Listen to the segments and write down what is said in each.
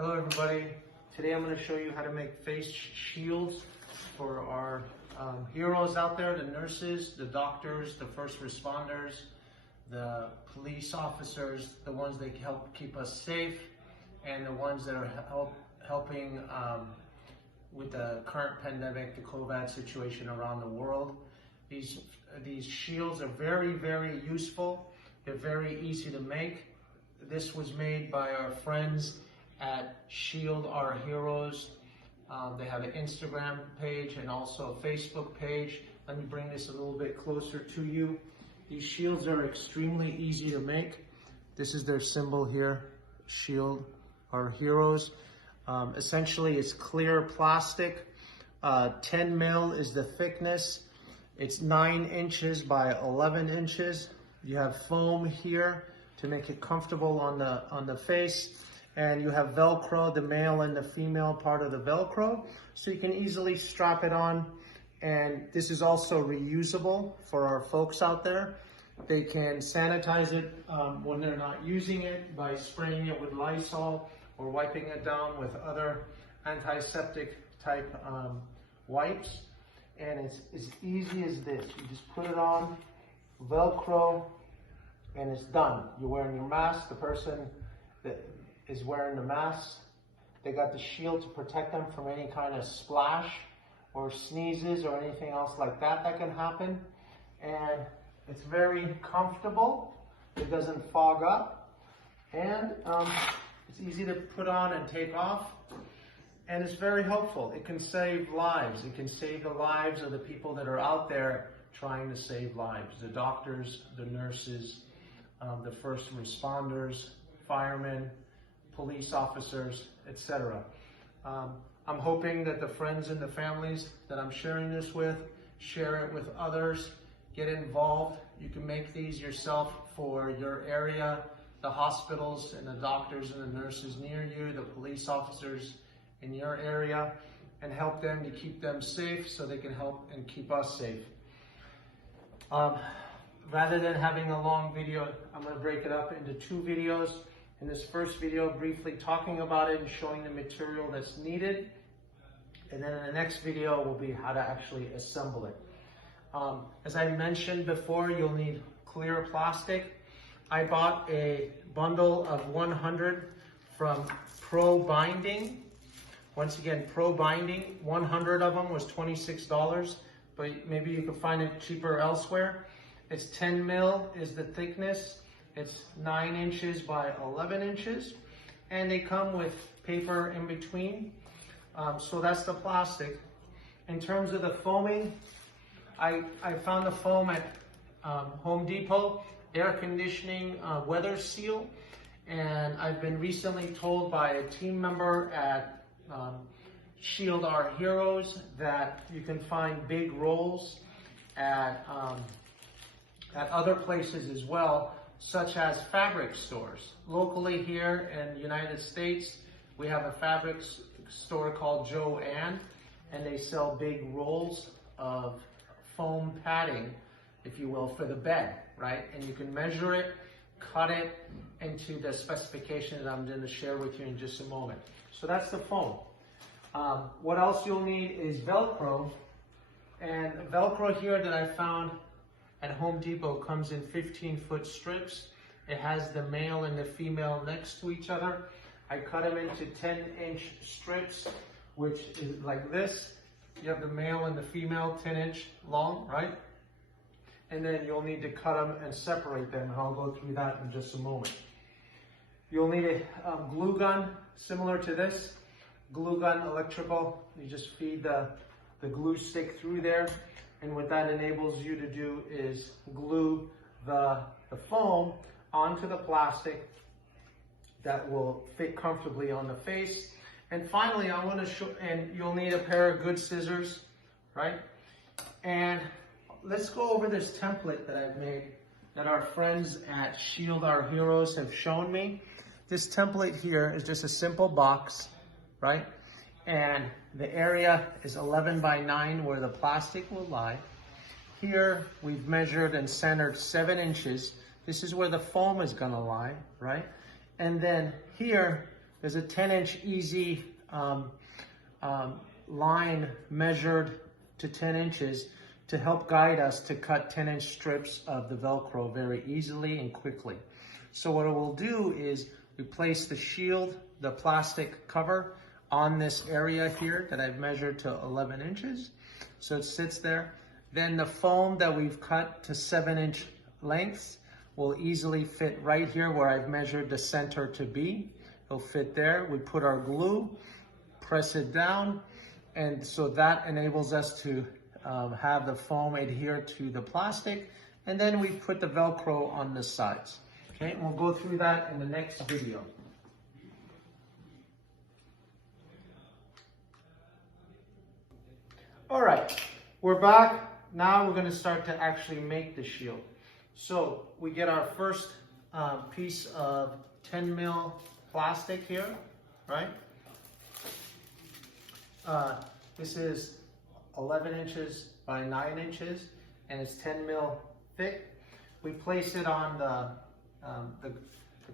Hello everybody. Today I'm going to show you how to make face shields for our heroes out there, the nurses, the doctors, the first responders, the police officers, the ones that help keep us safe, and the ones that are helping with the current pandemic, the COVID situation around the world. These shields are very, very useful. They're very easy to make. This was made by our friends at Shield Our Heroes. They have an Instagram page and also a Facebook page. Let me bring this a little bit closer to you. These shields are extremely easy to make. This is their symbol here, Shield Our Heroes. Essentially, it's clear plastic. 10 mil is the thickness. It's 9 inches by 11 inches. You have foam here to make it comfortable on the face. And you have Velcro, the male and the female part of the Velcro. So you can easily strap it on. And this is also reusable for our folks out there. They can sanitize it when they're not using it by spraying it with Lysol or wiping it down with other antiseptic type wipes. And it's as easy as this. You just put it on, Velcro, and it's done. You're wearing your mask. The person that is wearing the mask, they got the shield to protect them from any kind of splash or sneezes or anything else like that can happen. And it's very comfortable. It doesn't fog up. And it's easy to put on and take off. And it's very helpful. It can save lives. It can save the lives of the people that are out there trying to save lives. The doctors, the nurses, the first responders, firemen, police officers, etc. I'm hoping that the friends and the families that I'm sharing this with, share it with others, get involved. You can make these yourself for your area, the hospitals and the doctors and the nurses near you, the police officers in your area, and help them to keep them safe so they can help and keep us safe. Rather than having a long video, I'm going to break it up into 2 videos. In this first video, briefly talking about it and showing the material that's needed. And then in the next video will be how to actually assemble it. As I mentioned before, you'll need clear plastic. I bought a bundle of 100 from Pro Binding. Once again, Pro Binding, 100 of them was $26, but maybe you can find it cheaper elsewhere. It's 10 mil is the thickness. It's 9 inches by 11 inches. And they come with paper in between. So that's the plastic. In terms of the foaming, I found the foam at Home Depot, air conditioning weather seal. And I've been recently told by a team member at Shield Our Heroes that you can find big rolls at other places as well, such as fabric stores. Locally here in the United States, we have a fabric store called Joann, and they sell big rolls of foam padding, if you will, for the bed, right? And you can measure it, cut it into the specifications that I'm going to share with you in just a moment. So that's the foam. What else you'll need is Velcro. And Velcro here that I found at Home Depot comes in 15-foot strips. It has the male and the female next to each other. I cut them into 10-inch strips, which is like this. You have the male and the female 10-inch long, right? And then you'll need to cut them and separate them, and I'll go through that in just a moment. You'll need a glue gun similar to this. Glue gun, electrical. You just feed the glue stick through there. And what that enables you to do is glue the foam onto the plastic that will fit comfortably on the face. And finally, I want to show, and you'll need a pair of good scissors, right? And let's go over this template that I've made that our friends at Shield Our Heroes have shown me. This template here is just a simple box, right? And the area is 11 by 9 where the plastic will lie. Here we've measured and centered 7 inches. This is where the foam is going to lie, right? And then here there's a 10-inch easy line measured to 10 inches to help guide us to cut 10-inch strips of the Velcro very easily and quickly. So what it will do is we place the shield, the plastic cover, on this area here that I've measured to 11 inches. So it sits there. Then the foam that we've cut to 7-inch lengths will easily fit right here where I've measured the center to be. It'll fit there. We put our glue, press it down, and so that enables us to have the foam adhere to the plastic. And then we put the Velcro on the sides. Okay, and we'll go through that in the next video. All right, we're back. Now we're gonna start to actually make the shield. So we get our first piece of 10 mil plastic here, right? This is 11 inches by 9 inches, and it's 10 mil thick. We place it on the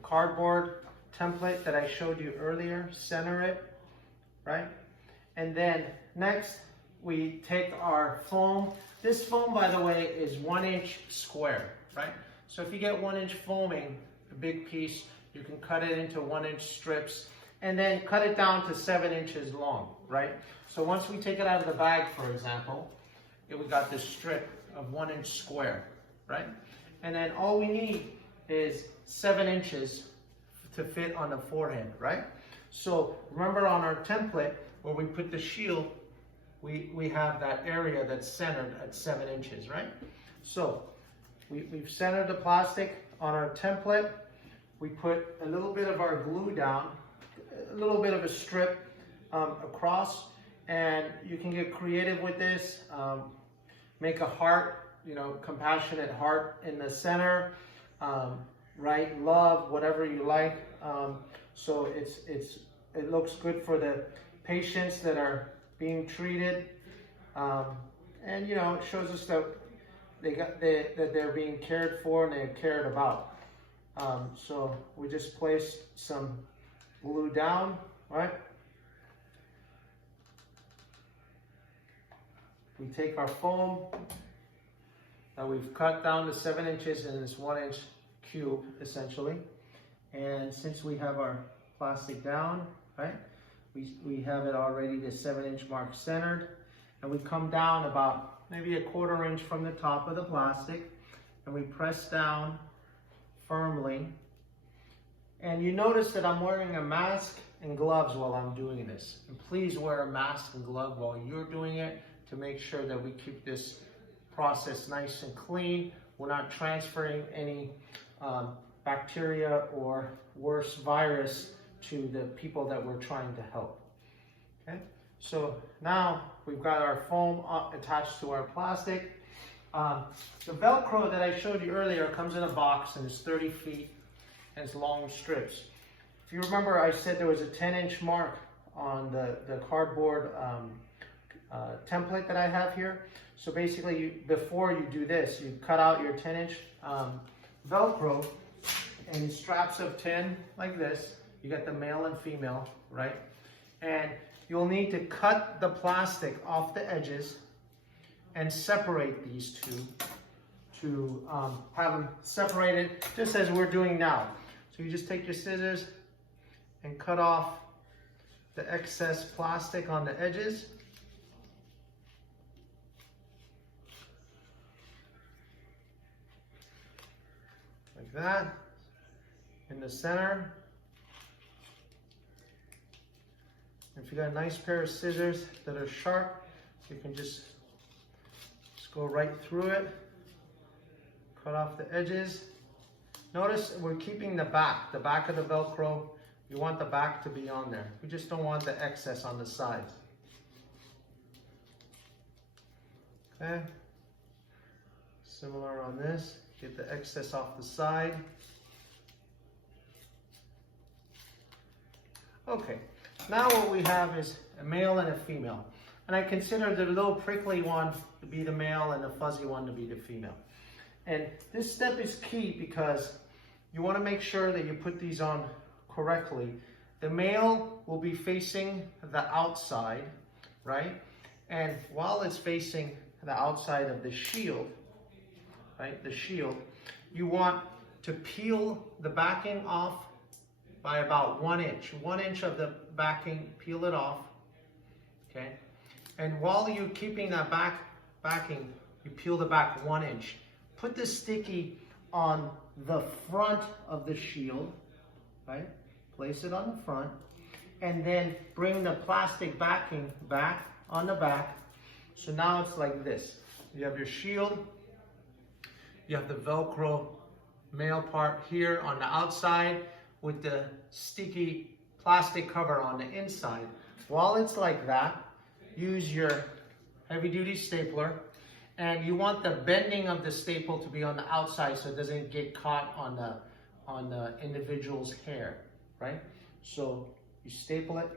cardboard template that I showed you earlier, center it, right? And then next, we take our foam. This foam, by the way, is 1 inch square, right? So if you get 1 inch foaming, a big piece, you can cut it into 1 inch strips and then cut it down to 7 inches long, right? So once we take it out of the bag, for example, we got this strip of 1 inch square, right? And then all we need is 7 inches to fit on the forehead, right? So remember on our template where we put the shield, we have that area that's centered at 7 inches, right? So we've centered the plastic on our template. We put a little bit of our glue down, a little bit of a strip across, and you can get creative with this. Make a heart, compassionate heart in the center, right? Love, whatever you like. So it looks good for the patients that are being treated, and it shows us that that they're being cared for and they're cared about. So we just place some glue down, right? We take our foam that we've cut down to 7 inches in this 1 inch cube, essentially. And since we have our plastic down, right? We have it already the 7 inch mark centered, and we come down about maybe a 1/4 inch from the top of the plastic, and we press down firmly. And you notice that I'm wearing a mask and gloves while I'm doing this. And please wear a mask and glove while you're doing it to make sure that we keep this process nice and clean. We're not transferring any bacteria or worse, virus to the people that we're trying to help. Okay, so now we've got our foam attached to our plastic. The Velcro that I showed you earlier comes in a box and it's 30 feet and it's long strips. If you remember, I said there was a 10-inch mark on the cardboard template that I have here. So basically, before you do this, you cut out your 10-inch Velcro in straps of 10 like this. You got the male and female, right? And you'll need to cut the plastic off the edges and separate these two to have them separated just as we're doing now. So you just take your scissors and cut off the excess plastic on the edges. Like that. In the center. If you got a nice pair of scissors that are sharp, you can just go right through it, cut off the edges. Notice we're keeping the back of the Velcro. You want the back to be on there. We just don't want the excess on the sides. Okay. Similar on this. Get the excess off the side. Okay. Now what we have is a male and a female. And I consider the little prickly one to be the male and the fuzzy one to be the female. And this step is key because you want to make sure that you put these on correctly. The male will be facing the outside, right? And while it's facing the outside of the shield, right, the shield, you want to peel the backing off by about 1 inch. 1 inch of the backing, peel it off, okay? And while you're keeping that backing, you peel the back 1 inch. Put the sticky on the front of the shield, right? Place it on the front, and then bring the plastic backing back on the back. So now it's like this. You have your shield, you have the Velcro male part here on the outside with the sticky plastic cover on the inside. While it's like that, use your heavy duty stapler, and you want the bending of the staple to be on the outside so it doesn't get caught on the individual's hair, right? So you staple it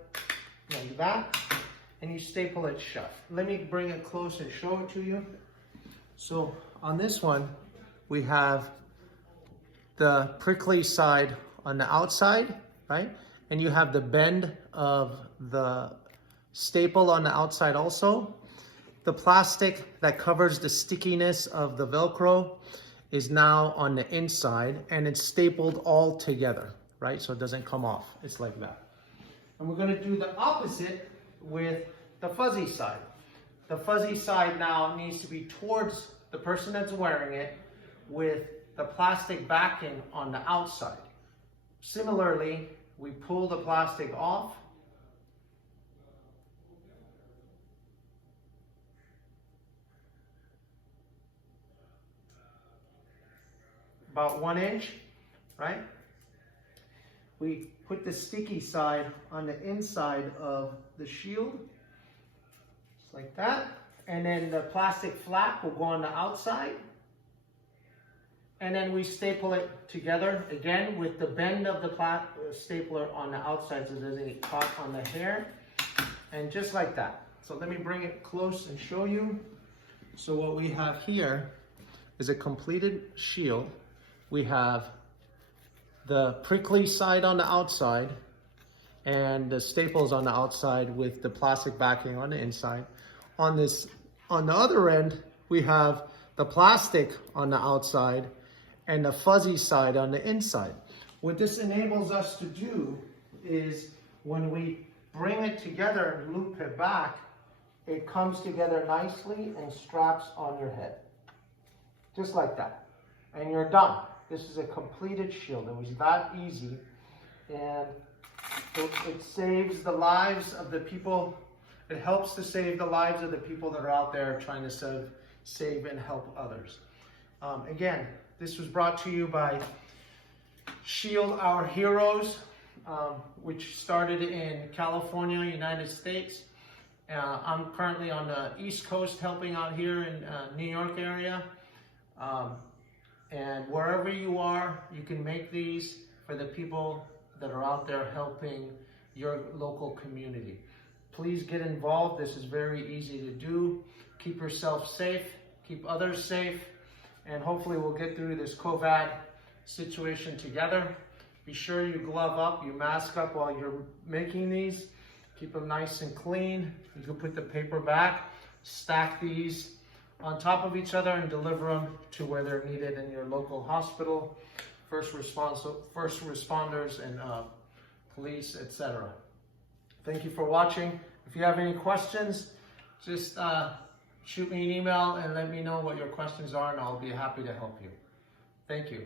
like that, and you staple it shut. Let me bring it close and show it to you. So on this one, we have the prickly side on the outside, right? And you have the bend of the staple on the outside also. The plastic that covers the stickiness of the Velcro is now on the inside, and it's stapled all together, right? So it doesn't come off. It's like that. And we're going to do the opposite with the fuzzy side. The fuzzy side now needs to be towards the person that's wearing it with the plastic backing on the outside. Similarly, we pull the plastic off. About 1 inch, right? We put the sticky side on the inside of the shield, just like that. And then the plastic flap will go on the outside. And then we staple it together again with the bend of the stapler on the outside so it doesn't get caught on the hair. And just like that. So let me bring it close and show you. So what we have here is a completed shield. We have the prickly side on the outside and the staples on the outside with the plastic backing on the inside. On the other end, we have the plastic on the outside and the fuzzy side on the inside. What this enables us to do is when we bring it together and loop it back, it comes together nicely and straps on your head. Just like that. And you're done. This is a completed shield. It was that easy. And it saves the lives of the people. It helps to save the lives of the people that are out there trying to save and help others. Again, this was brought to you by Shield Our Heroes, which started in California, United States. I'm currently on the East Coast helping out here in New York area. And wherever you are, you can make these for the people that are out there helping your local community. Please get involved. This is very easy to do. Keep yourself safe, keep others safe, and hopefully we'll get through this COVID situation together. Be sure you glove up, you mask up while you're making these. Keep them nice and clean. You can put the paper back, stack these on top of each other and deliver them to where they're needed in your local hospital, first responders and police, etc. Thank you for watching. If you have any questions, just shoot me an email and let me know what your questions are, and I'll be happy to help you. Thank you.